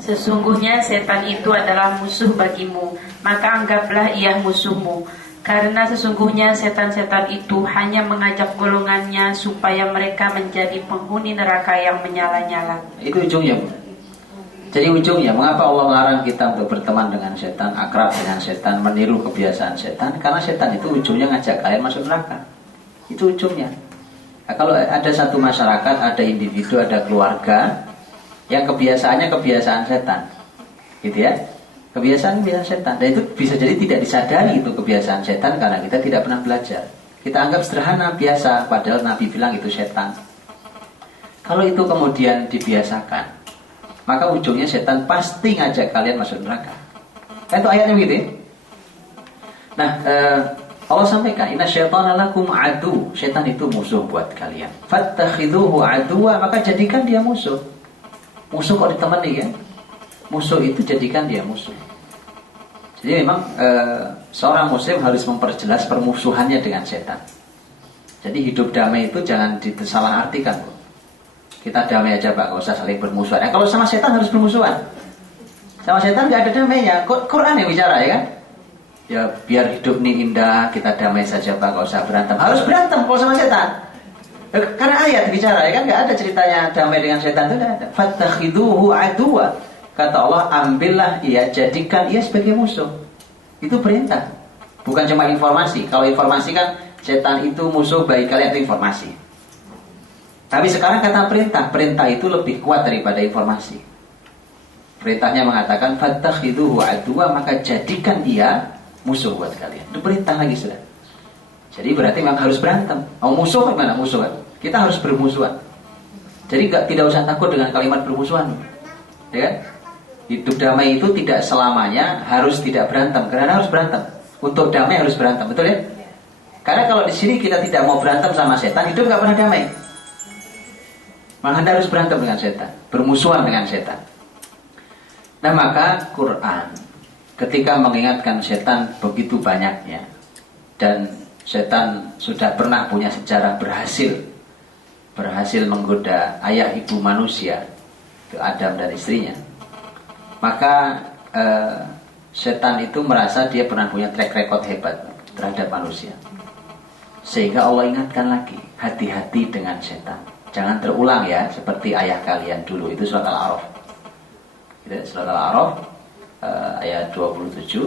Sesungguhnya setan itu adalah musuh bagimu, maka anggaplah ia musuhmu. Karena sesungguhnya setan-setan itu hanya mengajak golongannya supaya mereka menjadi penghuni neraka yang menyala-nyala. Itu ujungnya. Jadi ujungnya, mengapa Allah melarang kita untuk berteman dengan setan, akrab dengan setan, meniru kebiasaan setan? Karena setan itu ujungnya ngajak kalian masuk neraka. Itu ujungnya. Nah, kalau ada satu masyarakat, ada individu, ada keluarga yang kebiasaannya kebiasaan setan, gitu ya, kebiasaan setan, dan itu bisa jadi tidak disadari itu kebiasaan setan karena kita tidak pernah belajar. Kita anggap sederhana, biasa, padahal Nabi bilang itu setan. Kalau itu kemudian dibiasakan, maka ujungnya setan pasti ngajak kalian masuk neraka. Kan itu ayatnya begitu ya? Nah, Allah sampaikan, inna syaitana lakum adu. Setan itu musuh buat kalian. Fattakhidhuhu aduwa, maka jadikan dia musuh. Musuh kok ditemani ya? Musuh itu jadikan dia musuh. Jadi memang seorang muslim harus memperjelas permusuhannya dengan setan. Jadi hidup damai itu jangan disalahartikan. Kita damai aja Pak, gak usah saling bermusuhan. Kalau sama setan harus bermusuhan. Sama setan gak ada damainya. Quran yang bicara ya kan? Ya biar hidup ini indah, kita damai saja Pak, gak usah berantem. Harus berantem kalau sama setan. Karena ayat bicara ya kan, gak ada ceritanya damai dengan setan itu, gak ada. Fattakhidhuhu aduwa. Kata Allah, ambillah ia, jadikan ia sebagai musuh. Itu perintah. Bukan cuma informasi. Kalau informasi kan setan itu musuh bagi kalian, itu informasi. Tapi sekarang kata perintah. Perintah itu lebih kuat daripada informasi. Perintahnya mengatakan fattakhidhuhu aduwa, maka jadikan dia musuh buat kalian. Itu perintah lagi sudah. Jadi berarti memang harus berantem. Mau musuh gimana? Musuh kan? Kita harus bermusuhan. Jadi tidak usah takut dengan kalimat bermusuhan. Ya kan? Hidup damai itu tidak selamanya harus tidak berantem. Karena harus berantem. Untuk damai harus berantem, betul ya? Karena kalau di sini kita tidak mau berantem sama setan, hidup nggak pernah damai. Maka Anda harus berantem dengan setan, bermusuhan dengan setan. Nah maka Quran ketika mengingatkan setan begitu banyaknya, dan setan sudah pernah punya sejarah berhasil menggoda ayah ibu manusia, ke Adam dan istrinya, maka setan itu merasa dia pernah punya track record hebat terhadap manusia. Sehingga Allah ingatkan lagi, hati-hati dengan setan. Jangan terulang ya, seperti ayah kalian dulu. Itu surat Al-A'raf. Surat Al-A'raf ayat 27.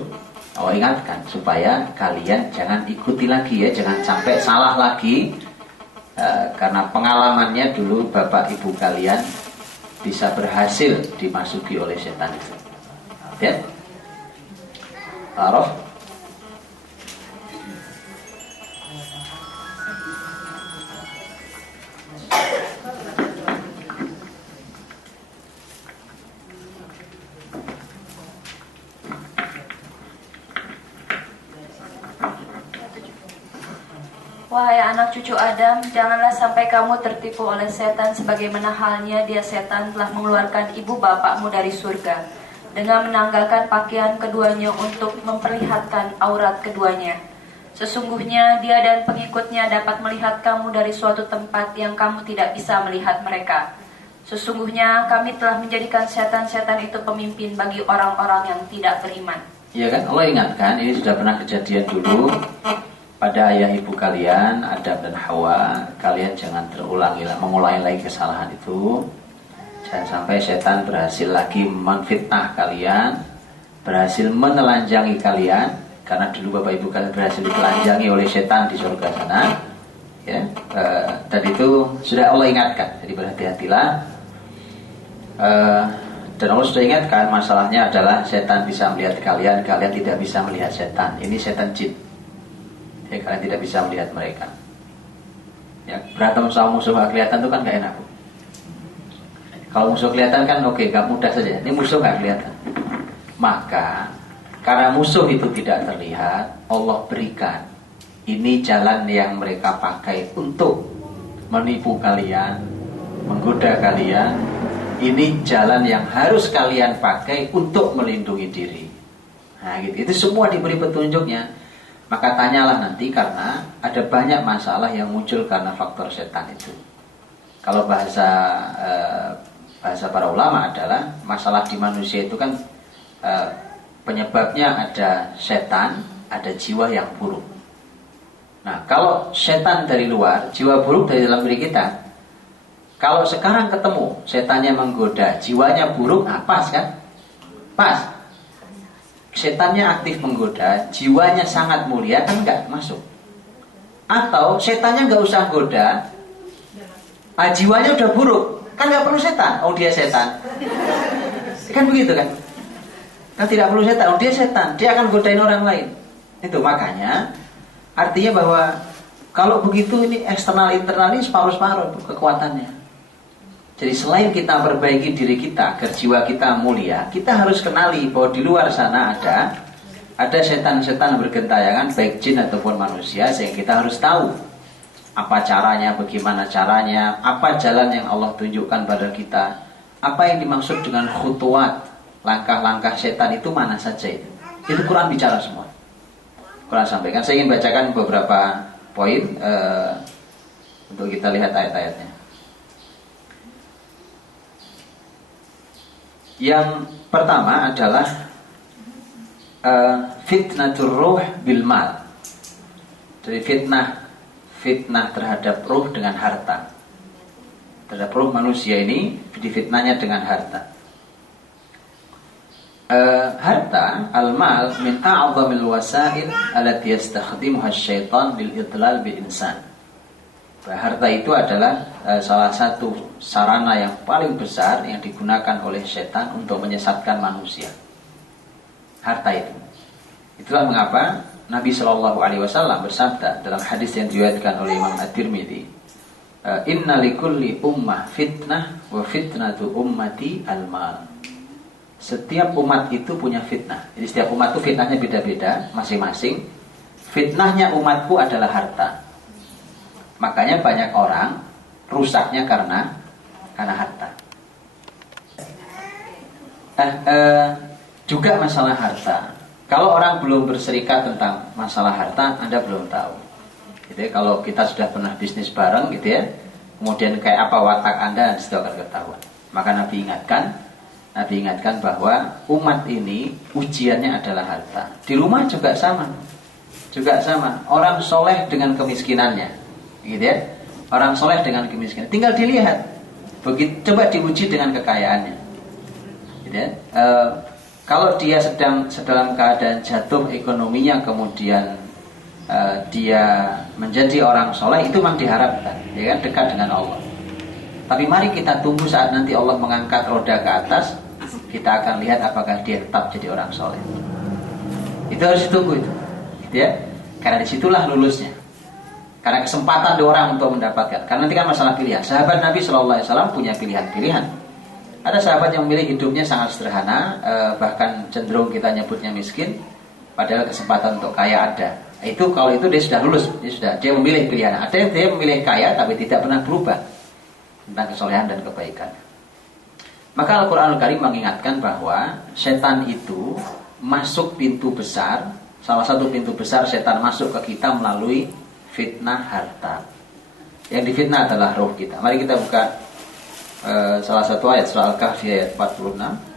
Allah ingatkan supaya kalian jangan ikuti lagi ya, jangan sampai salah lagi. Karena pengalamannya dulu bapak ibu kalian bisa berhasil dimasuki oleh setan itu. Ya? Al-A'raf. Wahai anak cucu Adam, janganlah sampai kamu tertipu oleh setan sebagaimana halnya dia setan telah mengeluarkan ibu bapakmu dari surga dengan menanggalkan pakaian keduanya untuk memperlihatkan aurat keduanya. Sesungguhnya dia dan pengikutnya dapat melihat kamu dari suatu tempat yang kamu tidak bisa melihat mereka. Sesungguhnya kami telah menjadikan setan-setan itu pemimpin bagi orang-orang yang tidak beriman. Iya kan, Allah ingatkan, ini sudah pernah kejadian dulu pada ayah ibu kalian, Adam dan Hawa. Kalian jangan mengulangi lagi kesalahan itu. Jangan sampai setan berhasil lagi menfitnah kalian, berhasil menelanjangi kalian. Karena dulu bapak ibu kalian berhasil ditelanjangi oleh setan di surga sana ya. Dan itu sudah Allah ingatkan. Jadi berhati-hatilah. Dan Allah sudah ingatkan, masalahnya adalah setan bisa melihat kalian, kalian tidak bisa melihat setan. Ini setan jin. Kalian tidak bisa melihat mereka. Ya, berantem sama musuh gak kelihatan itu kan gak enak. Kalau musuh kelihatan kan oke, gak mudah saja. Ini musuh gak kelihatan. Maka karena musuh itu tidak terlihat, Allah berikan ini jalan yang mereka pakai untuk menipu kalian, menggoda kalian. Ini jalan yang harus kalian pakai untuk melindungi diri. Nah gitu. Itu semua diberi petunjuknya. Maka tanyalah nanti, karena ada banyak masalah yang muncul karena faktor setan itu. Kalau bahasa bahasa para ulama adalah masalah di manusia itu kan penyebabnya ada setan, ada jiwa yang buruk. Nah, kalau setan dari luar, jiwa buruk dari dalam diri kita, kalau sekarang ketemu setannya menggoda, jiwanya buruk, nah pas kan? Pas. Setannya aktif menggoda, jiwanya sangat mulia, kan enggak masuk. Atau setannya enggak usah goda, jiwanya udah buruk, kan enggak perlu setan. Oh dia setan, kan begitu kan? Kan tidak perlu setan. Oh dia setan, dia akan godain orang lain. Itu makanya artinya bahwa kalau begitu ini eksternal internal ini separuh-separuh kekuatannya. Jadi selain kita perbaiki diri kita agar jiwa kita mulia, kita harus kenali bahwa di luar sana ada setan-setan bergentayangan baik jin ataupun manusia, sehingga kita harus tahu apa caranya, bagaimana caranya, apa jalan yang Allah tunjukkan pada kita, apa yang dimaksud dengan khutuwat, langkah-langkah setan itu mana saja itu. Itu Quran bicara semua. Quran sampaikan. Saya ingin bacakan beberapa poin untuk kita lihat ayat-ayatnya. Yang pertama adalah fitnatur ruh bil mal. Jadi fitnah terhadap ruh dengan harta. Terhadap ruh manusia ini difitnahnya dengan harta. Harta al-mal min a'zamil wasail allati yastakhdimuha asy-syaitan lil idlal bil insan. Harta itu adalah salah satu sarana yang paling besar yang digunakan oleh setan untuk menyesatkan manusia. Harta itu. Itulah mengapa Nabi Shallallahu Alaihi Wasallam bersabda dalam hadis yang diriwayatkan oleh Imam At-Tirmidzi, Inna likulli ummah fitnah wa fitnatu ummati al-mal. Setiap umat itu punya fitnah. Jadi setiap umat itu fitnahnya beda-beda masing-masing. Fitnahnya umatku adalah harta. Makanya banyak orang rusaknya karena harta. Juga masalah harta. Kalau orang belum berserikat tentang masalah harta, Anda belum tahu. Gitu ya, kalau kita sudah pernah bisnis bareng, gitu ya, kemudian kayak apa watak Anda, itu akan ketahuan. Maka Nabi ingatkan bahwa umat ini ujiannya adalah harta. Di rumah juga sama. Orang soleh dengan kemiskinannya. Gitu ya. Orang soleh dengan kemiskinan tinggal dilihat, coba diuji dengan kekayaannya. Gitu ya. Kalau dia sedang dalam keadaan jatuh ekonominya, kemudian dia menjadi orang soleh, itu memang diharapkan, ya kan, dekat dengan Allah. Tapi mari kita tunggu saat nanti Allah mengangkat roda ke atas, kita akan lihat apakah dia tetap jadi orang soleh. Itu harus ditunggu itu, gitu ya. Karena disitulah lulusnya. Karena kesempatan di orang untuk mendapatkan. Karena nanti kan masalah pilihan. Sahabat Nabi Shallallahu Alaihi Wasallam punya pilihan-pilihan. Ada sahabat yang memilih hidupnya sangat sederhana, bahkan cenderung kita nyebutnya miskin, padahal kesempatan untuk kaya ada. Itu kalau itu dia sudah lulus, dia memilih pilihan. Ada yang dia memilih kaya tapi tidak pernah berubah tentang kesolehan dan kebaikan. Maka Al-Quranul Karim mengingatkan bahwa setan itu masuk pintu besar. Salah satu pintu besar setan masuk ke kita melalui fitnah harta. Yang difitnah adalah roh kita. Mari kita buka salah satu ayat surah Al-Kahfi ayat 46.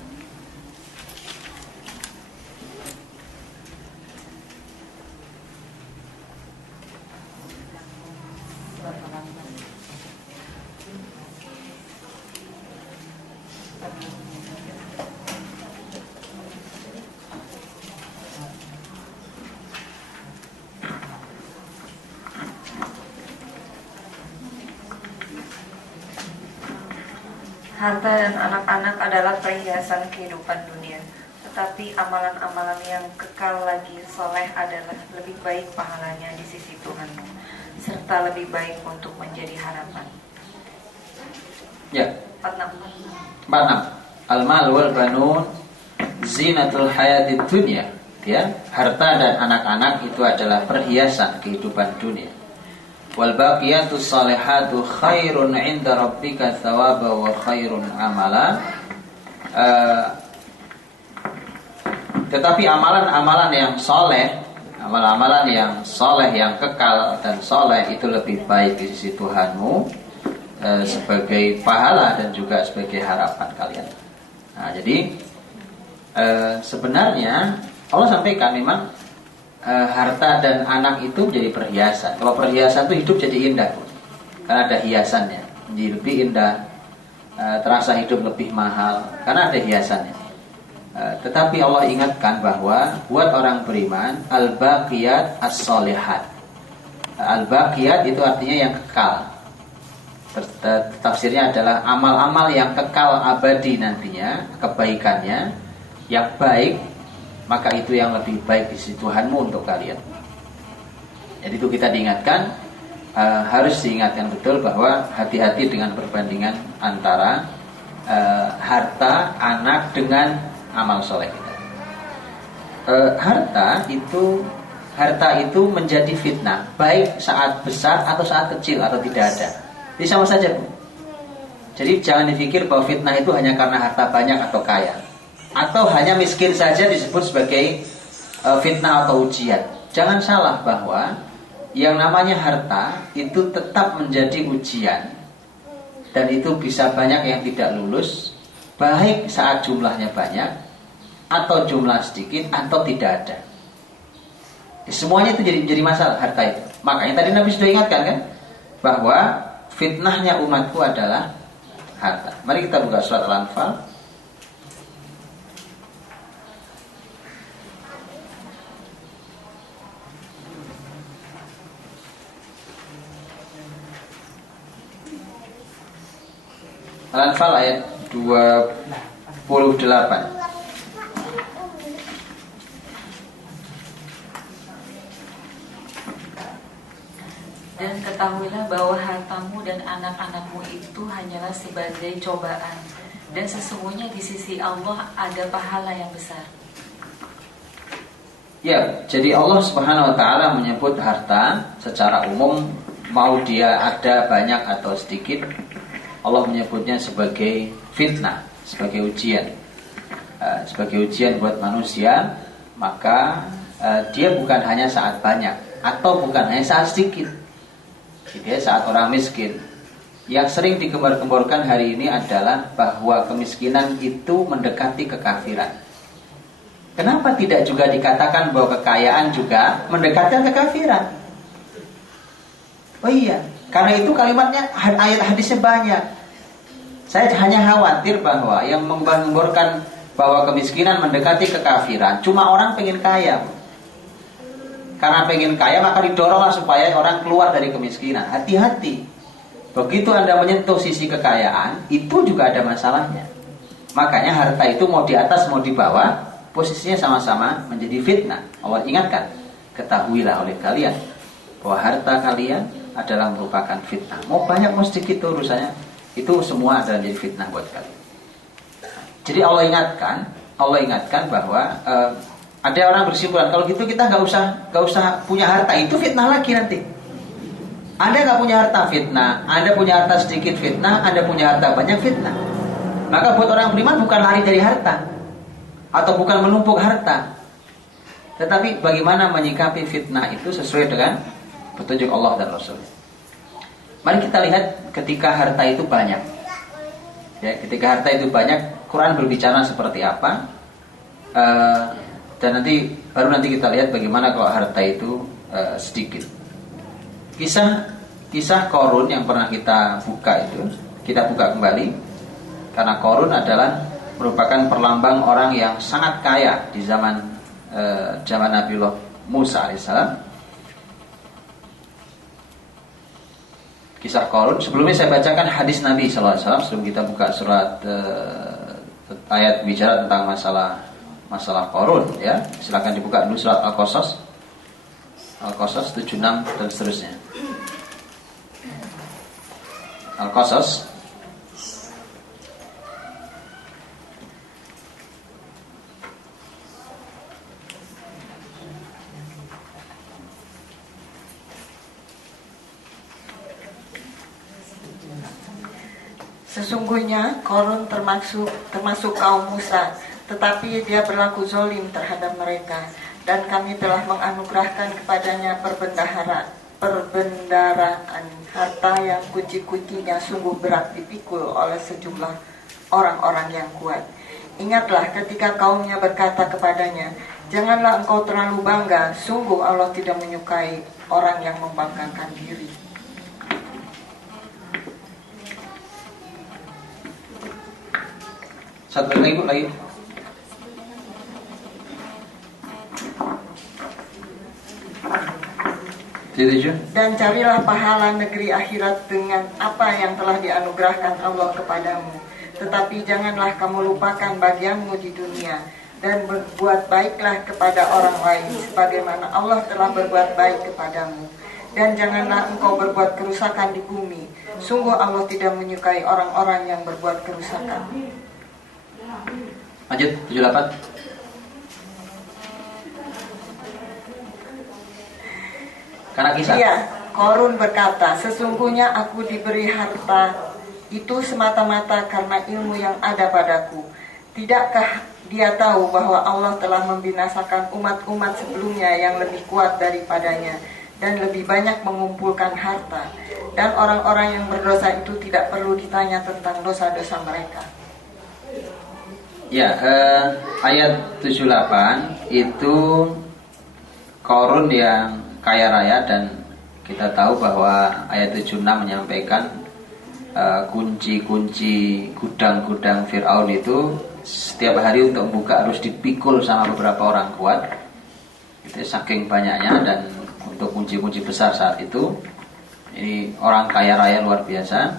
Harta dan anak-anak adalah perhiasan kehidupan dunia, tetapi amalan-amalan yang kekal lagi soleh adalah lebih baik pahalanya di sisi Tuhanmu, serta lebih baik untuk menjadi harapan. Ya. 46. Al-mal wal banun zinatul hayatid dunya. Ya, harta dan anak-anak itu adalah perhiasan kehidupan dunia. Wal baqiyatus salihatu khairun 'inda rabbika thawaba wa khairun amala. Tetapi amalan-amalan yang soleh, amalan-amalan yang soleh, yang kekal dan soleh itu lebih baik di sisi Tuhanmu, sebagai pahala dan juga sebagai harapan kalian. Nah, jadi sebenarnya Allah sampaikan memang harta dan anak itu menjadi perhiasan. Kalau perhiasan itu hidup jadi indah, karena ada hiasannya, menjadi lebih indah, terasa hidup lebih mahal karena ada hiasannya. Tetapi Allah ingatkan bahwa buat orang beriman, al-baqiyat as-solihat. Al-baqiyat itu artinya yang kekal. Tafsirnya adalah amal-amal yang kekal abadi nantinya, kebaikannya yang baik, maka itu yang lebih baik di sisi Tuhanmu untuk kalian. Jadi itu kita diingatkan, harus diingatkan betul bahwa hati-hati dengan perbandingan antara harta, anak dengan amal soleh kita. Harta itu menjadi fitnah, baik saat besar atau saat kecil atau tidak ada. Jadi sama saja, Bu. Jadi jangan dipikir bahwa fitnah itu hanya karena harta banyak atau kaya, atau hanya miskin saja disebut sebagai fitnah atau ujian. Jangan salah bahwa yang namanya harta itu tetap menjadi ujian, dan itu bisa banyak yang tidak lulus, baik saat jumlahnya banyak atau jumlah sedikit atau tidak ada. Semuanya itu jadi masalah harta itu. Makanya tadi Nabi sudah ingatkan kan bahwa fitnahnya umatku adalah harta. Mari kita buka surat Al-Anfal. Al-Anfal ayat 28. Dan ketahuilah bahwa hartamu dan anak-anakmu itu hanyalah sebagai cobaan, dan sesungguhnya di sisi Allah ada pahala yang besar. Ya, jadi Allah Subhanahu wa taala menyebut harta secara umum, mau dia ada banyak atau sedikit, Allah menyebutnya sebagai fitnah, sebagai ujian. Sebagai ujian buat manusia, maka dia bukan hanya saat banyak atau bukan hanya saat sedikit. Gitu ya, saat orang miskin. Yang sering digembar-gemborkan hari ini adalah bahwa kemiskinan itu mendekati kekafiran. Kenapa tidak juga dikatakan bahwa kekayaan juga mendekati kekafiran? Oh iya, karena itu kalimatnya, ayat hadisnya banyak. Saya hanya khawatir bahwa yang menggembar-gemborkan bahwa kemiskinan mendekati kekafiran cuma orang pengen kaya. Karena pengen kaya maka didoronglah supaya orang keluar dari kemiskinan. Hati-hati. Begitu Anda menyentuh sisi kekayaan, itu juga ada masalahnya. Makanya harta itu mau di atas mau di bawah, posisinya sama-sama menjadi fitnah. Allah ingatkan, ketahuilah oleh kalian bahwa harta kalian adalah merupakan fitnah. Mau banyak mau sedikit itu urusannya, itu semua adalah menjadi fitnah buat kalian. Jadi Allah ingatkan bahwa ada orang bersimpulan, kalau gitu kita nggak usah punya harta, itu fitnah lagi nanti. Anda nggak punya harta, fitnah. Anda punya harta sedikit, fitnah. Anda punya harta banyak, fitnah. Maka buat orang beriman bukan lari dari harta atau bukan menumpuk harta, tetapi bagaimana menyikapi fitnah itu sesuai dengan petunjuk Allah dan Rasul. Mari kita lihat ketika harta itu banyak. Ya, ketika harta itu banyak, Quran berbicara seperti apa? Dan baru nanti kita lihat bagaimana kalau harta itu sedikit. Kisah Qarun yang pernah kita buka itu, kita buka kembali, karena Qarun adalah merupakan perlambang orang yang sangat kaya di zaman Nabiullah Musa alaihissalam. Kisah Qarun. Sebelumnya saya bacakan hadis Nabi SAW sebelum kita buka surat ayat bicara tentang masalah Qarun, ya. Silakan dibuka dulu surat Al-Qasas 76 dan seterusnya. Al-Qasas Sesungguhnya Qarun termasuk kaum Musa, tetapi dia berlaku zolim terhadap mereka, dan kami telah menganugerahkan kepadanya perbendaharaan perbendaraan harta yang kunci-kuncinya sungguh berat dipikul oleh sejumlah orang-orang yang kuat. Ingatlah ketika kaumnya berkata kepadanya, janganlah engkau terlalu bangga, sungguh Allah tidak menyukai orang yang membanggakan diri. Satu lagi Bu, lagi. Dan carilah pahala negeri akhirat dengan apa yang telah dianugerahkan Allah kepadamu. Tetapi janganlah kamu lupakan bagianmu di dunia, dan berbuat baiklah kepada orang lain sebagaimana Allah telah berbuat baik kepadamu. Dan janganlah engkau berbuat kerusakan di bumi. Sungguh Allah tidak menyukai orang-orang yang berbuat kerusakan. Lanjut 78. Karena kisah. Iya, Korun berkata, sesungguhnya aku diberi harta itu semata-mata karena ilmu yang ada padaku. Tidakkah dia tahu bahwa Allah telah membinasakan umat-umat sebelumnya yang lebih kuat daripadanya dan lebih banyak mengumpulkan harta, dan orang-orang yang berdosa itu tidak perlu ditanya tentang dosa-dosa mereka. Ya, ayat 78 itu Korun yang kaya raya, dan kita tahu bahwa ayat 76 menyampaikan kunci-kunci gudang-gudang Fir'aun itu setiap hari untuk membuka harus dipikul sama beberapa orang kuat. Itu saking banyaknya, dan untuk kunci-kunci besar saat itu ini orang kaya raya luar biasa.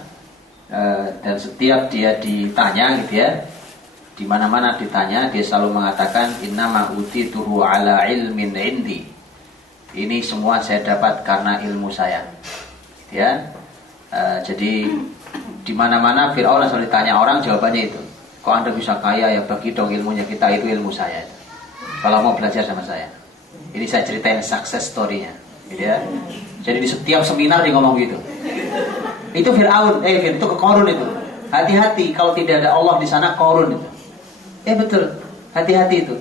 Dan setiap dia ditanya gitu ya, di mana-mana ditanya, dia selalu mengatakan innama utituhu ala ilmin indi. Ini semua saya dapat karena ilmu saya. Ya, jadi di mana-mana Fir'aun asal ditanya orang, jawabannya itu. Kok Anda bisa kaya? Ya bagi dong ilmunya kita, itu ilmu saya. Kalau mau belajar sama saya. Ini saya ceritain success story-nya. Gitu ya. Jadi di setiap seminar dia ngomong gitu. Itu Fir'aun, itu Korun itu. Hati-hati kalau tidak ada Allah di sana, Korun itu. Betul, hati-hati itu.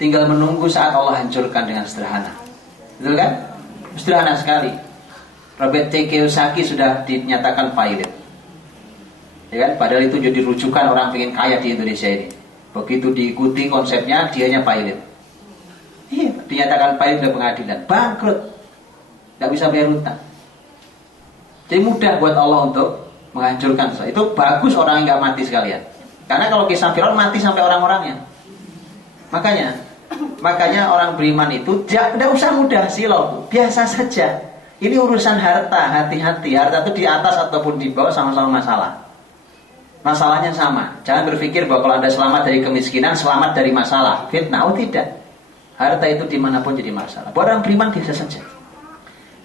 Tinggal menunggu saat Allah hancurkan dengan sederhana. Betul kan? Sederhana sekali. Robert T. Kiyosaki sudah dinyatakan pilot. Ya kan? Padahal itu jadi rujukan orang pengen kaya di Indonesia ini. Begitu diikuti konsepnya, dianya pilot. Dinyatakan pilot dari pengadilan, bangkrut, nggak bisa bayar hutang. Jadi mudah buat Allah untuk menghancurkan. Itu bagus orang yang nggak mati sekalian. Karena kalau kisah Fir'aun mati sampai orang-orangnya. Makanya orang beriman itu tidak usah mudah silau, biasa saja. Ini urusan harta, hati-hati. Harta itu di atas ataupun di bawah sama-sama masalah. Masalahnya sama. Jangan berpikir bahwa kalau Anda selamat dari kemiskinan, selamat dari masalah. Fitnah, tidak. Harta itu dimanapun jadi masalah. Buat orang beriman biasa saja.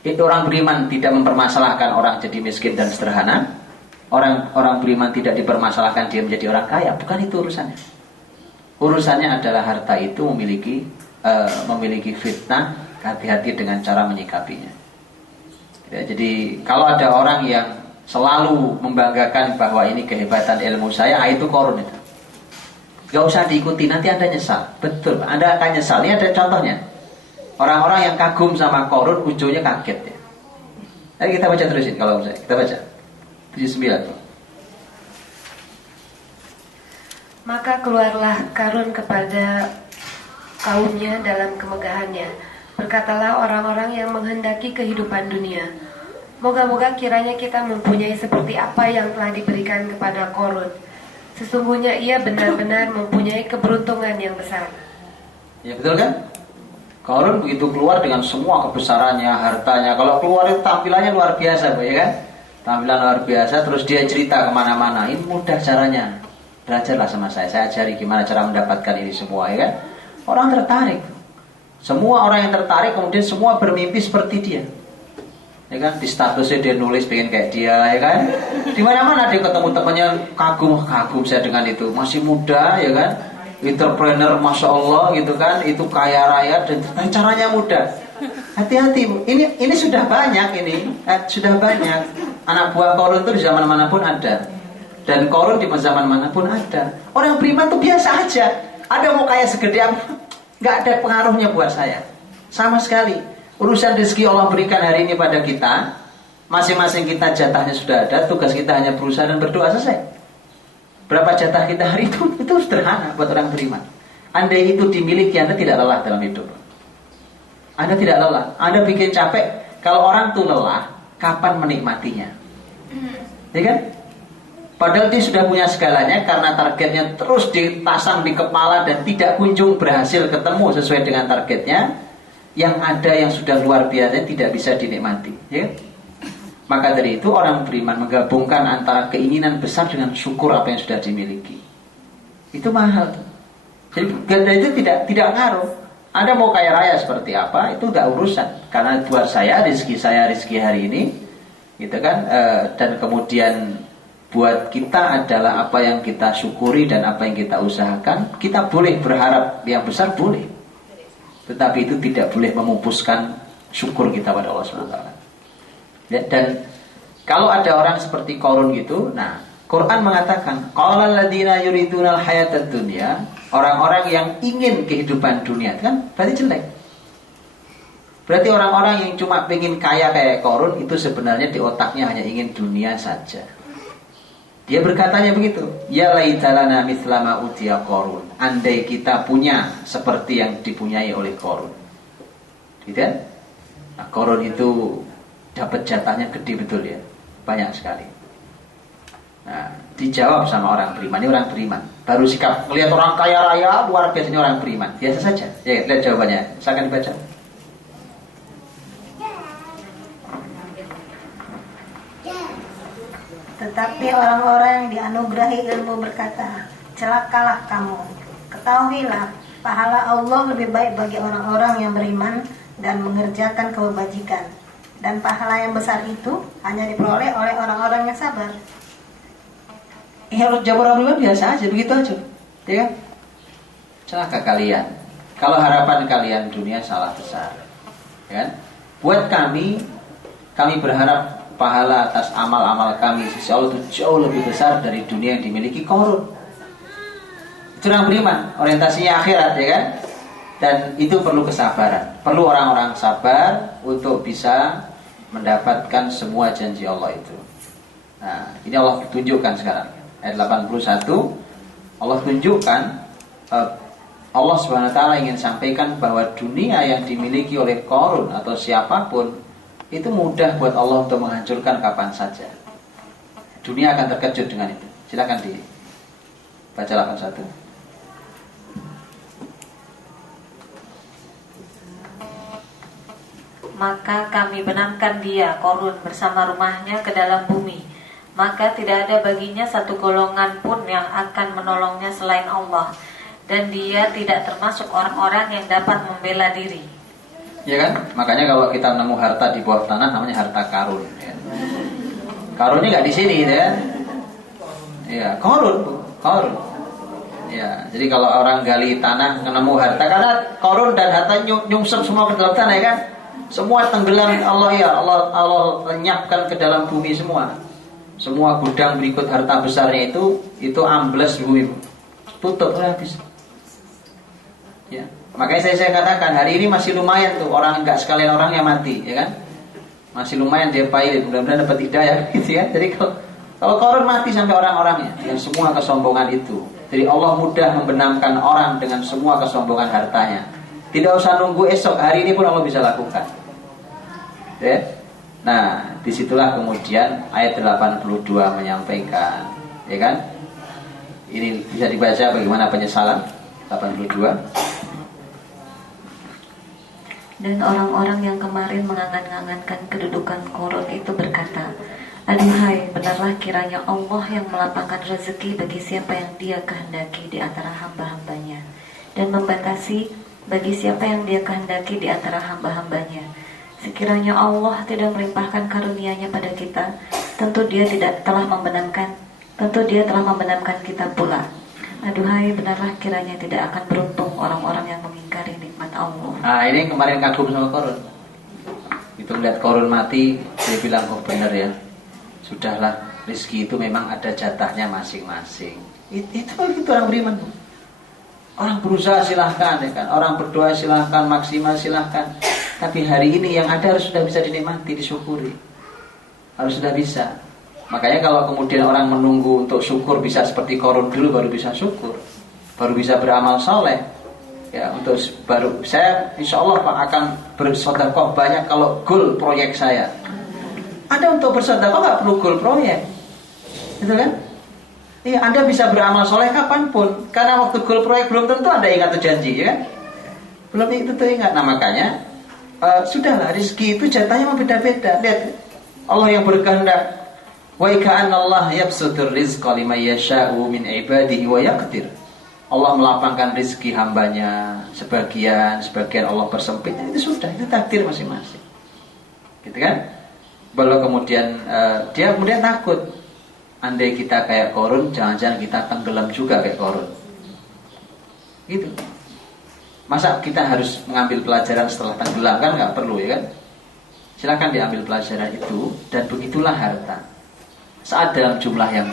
Itu orang beriman tidak mempermasalahkan orang jadi miskin dan sederhana. Orang beriman tidak dipermasalahkan dia menjadi orang kaya. Bukan itu urusannya. Urusannya adalah harta itu memiliki fitnah. Hati-hati dengan cara menyikapinya. Ya, jadi kalau ada orang yang selalu membanggakan bahwa ini kehebatan ilmu saya, itu Korun itu. Gak usah diikuti, nanti Anda nyesal. Betul, Anda akan nyesal. Ini ada contohnya. Orang-orang yang kagum sama Korun, ujungnya kaget ya. Jadi kita baca terusin kalau bisa. Kita baca 79. Maka keluarlah Karun kepada kaumnya dalam kemegahannya. Berkatalah orang-orang yang menghendaki kehidupan dunia, moga-moga kiranya kita mempunyai seperti apa yang telah diberikan kepada Korun. Sesungguhnya ia benar-benar mempunyai keberuntungan yang besar. Ya betul kan? Korun begitu keluar dengan semua kebesarannya, hartanya. Kalau keluar itu tampilannya luar biasa, ya kan? Tampilan luar biasa. Terus dia cerita kemana-mana. Ini mudah caranya. Belajarlah sama saya ajari gimana cara mendapatkan ini semua, ya kan? Orang tertarik. Semua orang yang tertarik kemudian semua bermimpi seperti dia. Ya kan? Di statusnya dia nulis pengen kayak dia, ya kan? Di mana-mana dia ketemu temannya kagum saya dengan itu. Masih muda, ya kan? Entrepreneur, masya Allah, gitu kan? Itu kaya raya dan caranya mudah. Hati-hati, ini sudah banyak sudah banyak. Anak buah Korun itu di zaman manapun ada, dan Korun di zaman manapun ada. Orang beriman itu biasa aja. Ada mau kaya segede apa? Nggak ada pengaruhnya buat saya sama sekali. Urusan rezeki Allah berikan hari ini pada kita, masing-masing kita jatahnya sudah ada, tugas kita hanya berusaha dan berdoa, selesai. Berapa jatah kita hari itu sederhana buat orang beriman. Andai itu dimiliki, Anda tidak lelah dalam hidup. Anda tidak lelah. Anda bikin capek. Kalau orang tuh lelah, kapan menikmatinya? Ya kan? Padahal dia sudah punya segalanya, karena targetnya terus dipasang di kepala dan tidak kunjung berhasil ketemu sesuai dengan targetnya. Yang ada yang sudah luar biasa tidak bisa dinikmati, ya? Maka dari itu orang beriman menggabungkan antara keinginan besar dengan syukur apa yang sudah dimiliki. Itu mahal. Jadi ganda itu tidak ngaruh. Anda mau kaya raya seperti apa itu tidak urusan. Karena buat saya rezeki hari ini, gitu kan? Dan kemudian buat kita adalah apa yang kita syukuri dan apa yang kita usahakan. Kita boleh berharap yang besar, boleh. Tetapi itu tidak boleh memupuskan syukur kita pada Allah SWT. Ya, dan kalau ada orang seperti Qarun gitu, nah Quran mengatakan qalal ladzina yuridunal hayatad dunya, orang-orang yang ingin kehidupan dunia, kan berarti jelek. Berarti orang-orang yang cuma pengen kaya kayak Qarun itu sebenarnya di otaknya hanya ingin dunia saja. Dia berkatanya begitu, ya laitalana mithlama utiya Qarun, andai kita punya seperti yang dipunyai oleh Qarun. Gitu kan? Nah, Qarun itu dapat jatahnya gede betul ya, banyak sekali. Nah, dijawab sama orang beriman. Ini orang beriman baru sikap melihat orang kaya raya luar biasa, ini orang beriman biasa saja. Ya, lihat jawabannya, silakan dibaca. Tetapi orang-orang yang dianugerahi ilmu berkata, celakalah kamu. Ketahuilah, pahala Allah lebih baik bagi orang-orang yang beriman dan mengerjakan kebajikan. Dan pahala yang besar itu hanya diperoleh oleh orang-orang yang sabar. Harus jawab orang beriman biasa aja, begitu aja, ya kan? Celaka kalian kalau harapan kalian dunia salah besar, ya kan? Buat kami berharap pahala atas amal-amal kami sisi Allah itu jauh lebih besar dari dunia yang dimiliki Qarun. Itu orang beriman, orientasinya akhirat, ya kan? Dan itu perlu kesabaran, perlu orang-orang sabar untuk bisa mendapatkan semua janji Allah itu. Nah, ini Allah tunjukkan sekarang ayat 81. Allah tunjukkan Allah SWT ingin sampaikan bahwa dunia yang dimiliki oleh Qarun atau siapapun itu mudah buat Allah untuk menghancurkan kapan saja. Dunia akan terkejut dengan itu. Silakan dibaca 81. Maka kami benamkan dia, Qarun, bersama rumahnya ke dalam bumi. Maka tidak ada baginya satu golongan pun yang akan menolongnya selain Allah. Dan dia tidak termasuk orang-orang yang dapat membela diri. Ya kan? Makanya kalau kita nemu harta di bawah tanah namanya harta karun. Ya. Karunnya nggak di sini, ya. Ya, karun. Ya, jadi kalau orang gali tanah nemu harta, karena karun dan harta nyungsep semua ke dalam tanah, ya kan? Semua tenggelam Allah lenyapkan ke dalam bumi semua. Semua gudang berikut harta besarnya itu ambles bumi, tutup habis. Ya. Makanya saya katakan hari ini masih lumayan tuh orang enggak sekalian orang yang mati, ya kan? Masih lumayan dia pilot, mudah-mudahan dapat hidayah gitu ya. Jadi kalau Qarun mati sampai orang-orangnya dengan semua kesombongan itu. Jadi Allah mudah membenamkan orang dengan semua kesombongan hartanya. Tidak usah nunggu esok, hari ini pun Allah bisa lakukan. Ya. Nah, disitulah kemudian ayat 82 menyampaikan, ya kan? Ini bisa dibaca bagaimana penyesalan 82. Dan orang-orang yang kemarin mengangan-angankan kedudukan Qarun itu berkata, aduhai, benarlah kiranya Allah yang melapangkan rezeki bagi siapa yang dia kehendaki di antara hamba-hambanya, dan membatasi bagi siapa yang dia kehendaki di antara hamba-hambanya. Sekiranya Allah tidak melimpahkan karunia-Nya pada kita, tentu dia telah membenamkan kita pula. Aduhai, benarlah kiranya tidak akan beruntung orang-orang yang mengingkari nikmat Allah. Nah, ini kemarin kagum sama Qarun. Itu melihat Qarun mati, dia bilang, oh benar ya, sudahlah, rezeki itu memang ada jatahnya masing-masing. Itu orang beriman. Orang berusaha silahkan, ya kan? Orang berdoa silahkan, maksimal silahkan. Tapi hari ini yang ada harus sudah bisa dinikmati, disyukuri. Harus sudah bisa. Makanya kalau kemudian orang menunggu untuk syukur bisa seperti Qarun dulu baru bisa syukur, baru bisa beramal soleh. Ya, untuk baru saya insya Allah Pak akan bersedekah banyak kalau goal proyek saya. Anda untuk bersedekah nggak perlu goal proyek, gitu kan? Iya, Anda bisa beramal soleh kapanpun. Karena waktu goal proyek belum tentu Anda ingat tuh janji, ya kan? Belum itu tuh ingat. Nah makanya sudahlah, rezeki itu jatahnya beda-beda. Lihat, Allah yang berkehendak. Wa ka'anna Allah yabsutur rizqa liman yasha'u min ibadihi wa yaqdir. Allah melapangkan rezeki hambanya, sebagian Allah persempit. Itu sudah, itu takdir masing-masing. Gitu kan? Belum kemudian dia kemudian takut, andai kita kayak Qarun, jangan-jangan kita tenggelam juga kayak Qarun. Gitu. Masa kita harus mengambil pelajaran setelah tenggelam, kan nggak perlu, ya kan? Silakan diambil pelajaran itu. Dan begitulah harta. Saat dalam jumlah yang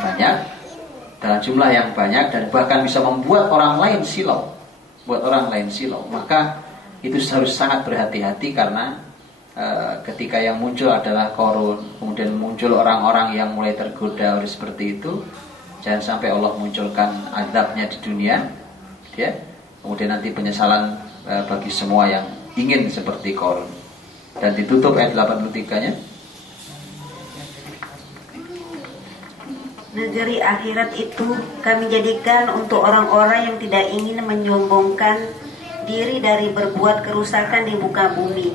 banyak, dan bahkan bisa membuat orang lain silau, maka itu harus sangat berhati-hati. Karena ketika yang muncul adalah Qarun, kemudian muncul orang-orang yang mulai tergoda oleh seperti itu, jangan sampai Allah munculkan azabnya di dunia, ya. Kemudian nanti penyesalan bagi semua yang ingin seperti Qarun. Dan ditutup ayat 83-nya. Negeri akhirat itu kami jadikan untuk orang-orang yang tidak ingin menyombongkan diri dari berbuat kerusakan di muka bumi.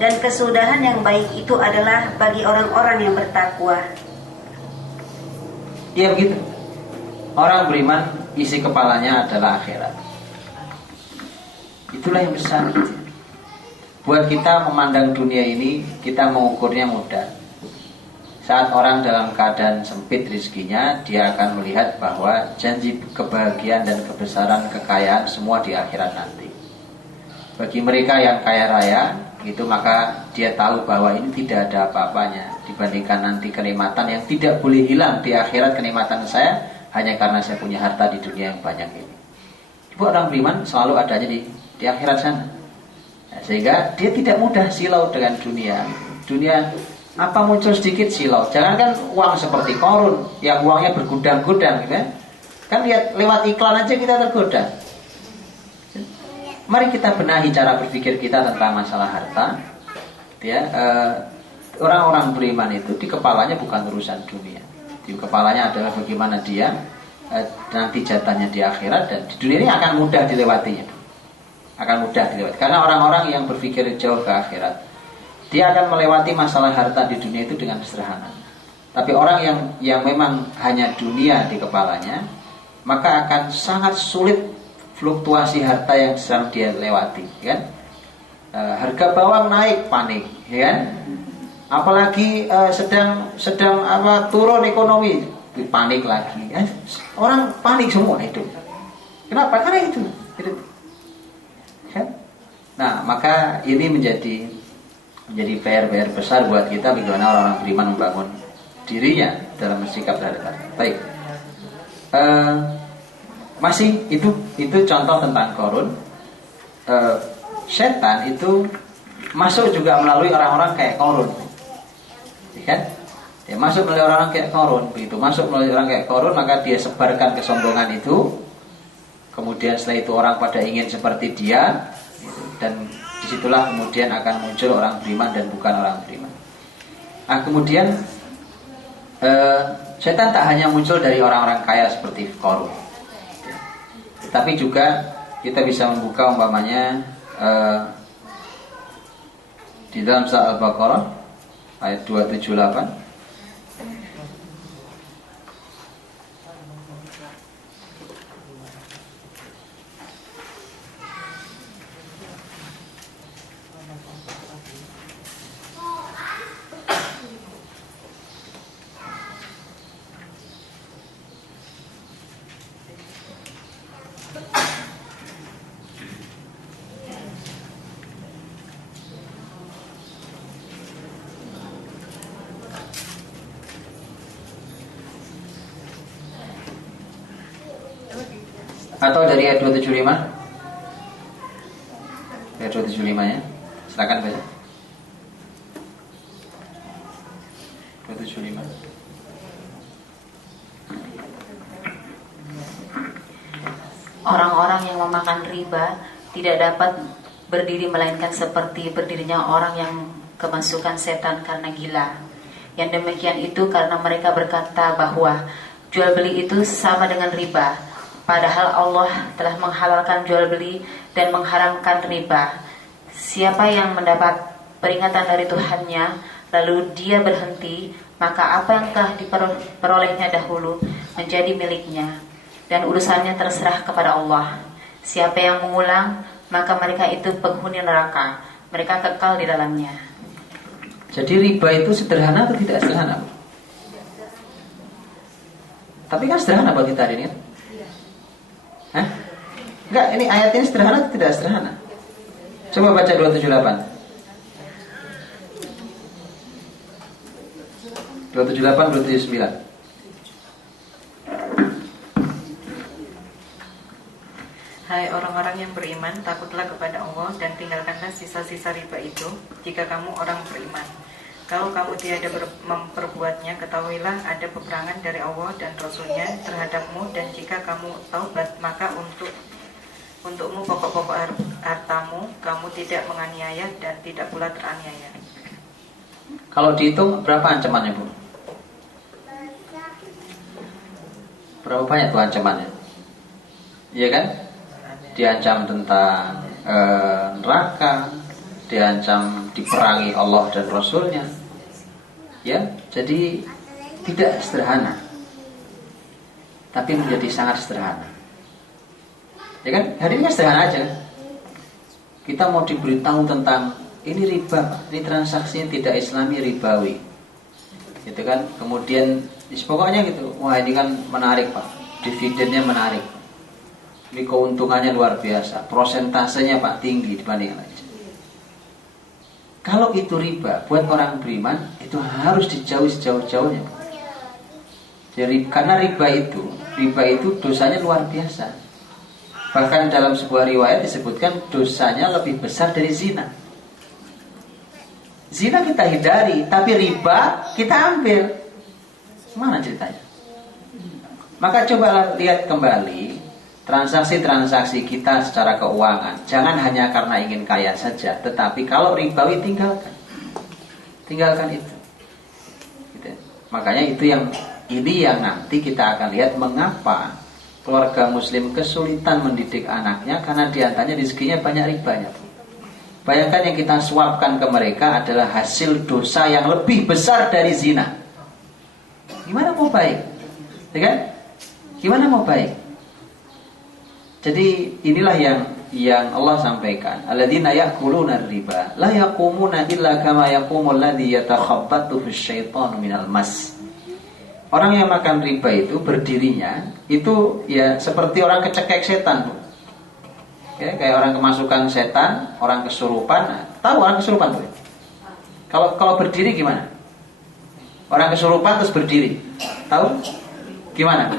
Dan kesudahan yang baik itu adalah bagi orang-orang yang bertakwa. Iya begitu. Orang beriman isi kepalanya adalah akhirat. Itulah yang besar. Buat kita memandang dunia ini, kita mengukurnya mudah. Saat orang dalam keadaan sempit rezekinya, dia akan melihat bahwa janji kebahagiaan dan kebesaran kekayaan semua di akhirat nanti. Bagi mereka yang kaya raya, itu maka dia tahu bahwa ini tidak ada apa-apanya dibandingkan nanti kenikmatan yang tidak boleh hilang di akhirat. Kenikmatan saya hanya karena saya punya harta di dunia yang banyak ini. Buat orang beriman selalu adanya di akhirat sana. Nah, sehingga dia tidak mudah silau dengan dunia. Apa muncul sedikit silau. Jangankan uang seperti Qarun yang uangnya bergudang-gudang, gitu ya. Kan lihat lewat iklan aja kita tergoda. Mari kita benahi cara berpikir kita tentang masalah harta. Ya, orang-orang beriman itu di kepalanya bukan urusan dunia. Di kepalanya adalah bagaimana dia nanti jatahnya di akhirat, dan di dunia ini akan mudah dilewatinya. Karena orang-orang yang berpikir jauh ke akhirat, dia akan melewati masalah harta di dunia itu dengan sederhana. Tapi orang yang memang hanya dunia di kepalanya, maka akan sangat sulit fluktuasi harta yang sedang dia lewati, kan? Harga bawang naik, panik, ya kan? Apalagi sedang turun ekonomi, panik lagi. Orang panik semua itu. Kenapa? Karena itu. Kan? Nah, maka ini menjadi PR besar buat kita, bagaimana orang-orang beriman membangun dirinya dalam bersikap terhadap harta. Baik. Masih itu contoh tentang Qarun. Setan itu masuk juga melalui orang-orang kayak Qarun. Ya kan? Dia masuk melalui orang kayak Qarun. Begitu masuk melalui orang kayak Qarun, maka dia sebarkan kesombongan itu. Kemudian setelah itu orang pada ingin seperti dia, dan disitulah kemudian akan muncul orang beriman dan bukan orang beriman. Nah, kemudian setan tak hanya muncul dari orang-orang kaya seperti Qarun, tapi juga kita bisa membuka umpamanya di dalam surah Al-Baqarah ayat 278. Atau dari ayat 275. Ayat 275 ya. Silakan baca. 275. Orang-orang yang memakan riba tidak dapat berdiri melainkan seperti berdirinya orang yang kemasukan setan karena gila. Yang demikian itu karena mereka berkata bahwa jual beli itu sama dengan riba, padahal Allah telah menghalalkan jual beli dan mengharamkan riba. Siapa yang mendapat peringatan dari Tuhannya lalu dia berhenti, maka apa yang telah diperolehnya dahulu menjadi miliknya, dan urusannya terserah kepada Allah. Siapa yang mengulang, maka mereka itu penghuni neraka, mereka kekal di dalamnya. Jadi riba itu sederhana atau tidak sederhana? Tapi kan sederhana bagi kita hari ini kan? Hah? Enggak, ini ayat ini sederhana atau tidak sederhana? Coba baca 278. 278, 279. Hai orang-orang yang beriman, takutlah kepada Allah dan tinggalkanlah sisa-sisa riba itu jika kamu orang beriman. Kalau kamu tiada memperbuatnya, ketahuilah ada peperangan dari Allah dan Rasulnya terhadapmu, dan jika kamu taubat, maka untukmu pokok-pokok hartamu, kamu tidak menganiaya dan tidak pula teraniaya. Kalau dihitung berapa ancamannya, Bu? Berapa banyak tuh ancamannya? Iya kan? Diancam tentang neraka, diancam diperangi Allah dan Rasulnya. Ya, jadi tidak sederhana, tapi menjadi sangat sederhana. Ya kan? Hari ini kan sederhana aja. Kita mau diberitahu tentang ini riba, Pak. Ini transaksinya tidak Islami, ribawi. Gitu kan? Kemudian pokoknya gitu. Wah, ini kan menarik, Pak. Dividennya menarik. Ini keuntungannya luar biasa. Prosentasenya, Pak, tinggi dibanding yang lain. Kalau itu riba, buat orang beriman itu harus dijauhi sejauh-jauhnya. Jadi karena riba itu dosanya luar biasa. Bahkan dalam sebuah riwayat disebutkan dosanya lebih besar dari zina. Zina kita hindari, tapi riba kita ambil. Mana ceritanya? Maka coba lihat kembali transaksi-transaksi kita secara keuangan. Jangan hanya karena ingin kaya saja, tetapi kalau ribawi tinggalkan itu. Gitu. Makanya ini yang nanti kita akan lihat mengapa keluarga muslim kesulitan mendidik anaknya, karena diantaranya rezekinya banyak ribanya. Bayangkan yang kita suapkan ke mereka adalah hasil dosa yang lebih besar dari zina. Gimana mau baik? Ya kan? Gimana mau baik? Jadi inilah yang Allah sampaikan. Alladzina ya'kuluna riba la yaqumuna illa kama yaqumul ladzi yatakhabbathu asyaitanu minal mas. Orang yang makan riba itu berdirinya itu ya seperti orang kecekek setan, Bu. Ya, kayak orang kemasukan setan, orang kesurupan. Nah, tahu orang kesurupan tuh? Kalau berdiri gimana? Orang kesurupan terus berdiri. Tahu? Gimana?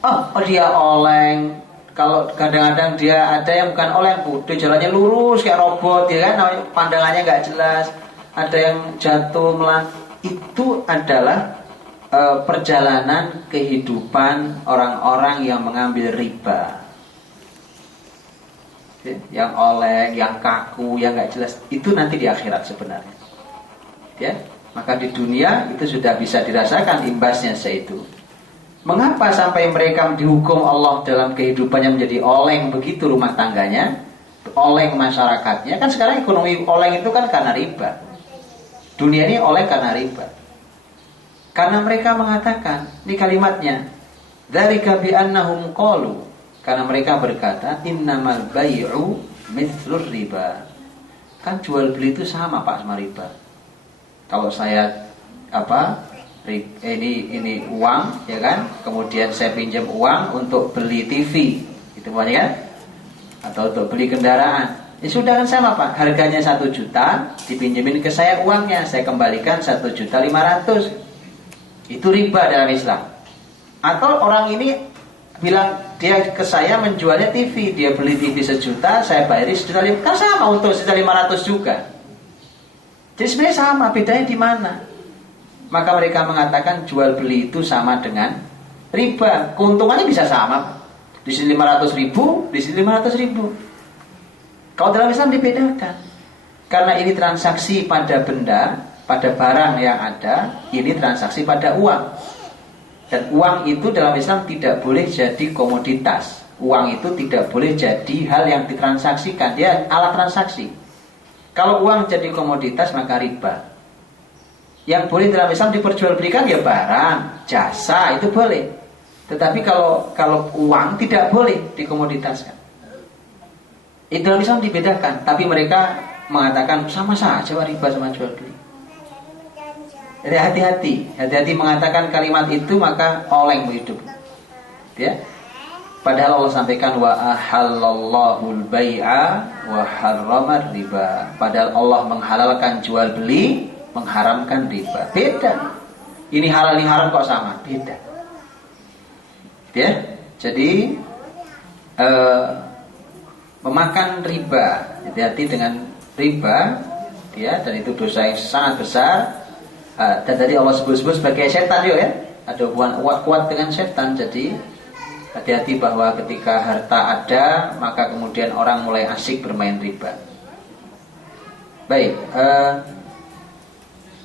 Oh dia oleng. Kalau kadang-kadang dia ada yang bukan oleng, Bu. Dia jalannya lurus kayak robot, ya kan? Pandangannya nggak jelas. Ada yang jatuh Itu adalah perjalanan kehidupan orang-orang yang mengambil riba. Yang oleng, yang kaku, yang nggak jelas, itu nanti di akhirat sebenarnya. Ya, maka di dunia itu sudah bisa dirasakan imbasnya itu. Mengapa sampai mereka dihukum Allah dalam kehidupannya menjadi oleng begitu rumah tangganya, oleng masyarakatnya? Kan sekarang ekonomi oleng itu kan karena riba. Dunia ini oleng karena riba. Karena mereka mengatakan, ini kalimatnya, dzalika bi annahum qalu, karena mereka berkata, innamal bai'u mithlur riba. Kan jual beli itu sama, Pak, sama riba. Kalau saya ini uang, ya kan? Kemudian saya pinjam uang untuk beli TV, itu banyak kan? Atau untuk beli kendaraan. Ya sudah kan sama, Pak. Harganya 1 juta, dipinjemin ke saya uangnya, saya kembalikan 1.500.000. Itu riba dalam Islam. Atau orang ini bilang dia ke saya menjualnya TV, dia beli TV 1 juta, saya bayari 1.500.000, kan sama untuk 1.500.000 juga. Jadi sebenarnya sama, bedanya di mana? Maka mereka mengatakan jual beli itu sama dengan riba. Keuntungannya bisa sama. Di sini 500.000, di sini 500.000. Kalau dalam Islam dibedakan. Karena ini transaksi pada benda, pada barang yang ada, ini transaksi pada uang. Dan uang itu dalam Islam tidak boleh jadi komoditas. Uang itu tidak boleh jadi hal yang ditransaksikan. Dia alat transaksi. Kalau uang jadi komoditas maka riba. Yang boleh dalam Islam diperjualbelikan ya barang, jasa, itu boleh. Tetapi kalau uang tidak boleh dikomoditaskan. Itu dalam Islam dibedakan. Tapi mereka mengatakan sama saja riba sama jual beli. Jadi hati-hati mengatakan kalimat itu, maka oleng hidup. Ya. Padahal Allah sampaikan wa ahallallahul bai'a wa harramar riba. Padahal Allah menghalalkan jual beli, mengharamkan riba. Beda. Ini halal ini haram kok sama? Beda. Ya. Jadi memakan riba, hati-hati dengan riba, ya, dan itu dosa yang sangat besar. Dan tadi Allah sebut sebagai setan ya. Ada hubungan kuat dengan setan. Jadi hati-hati bahwa ketika harta ada, maka kemudian orang mulai asik bermain riba. Baik.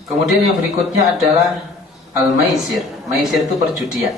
Kemudian yang berikutnya adalah al-maisir. Maisir itu perjudian.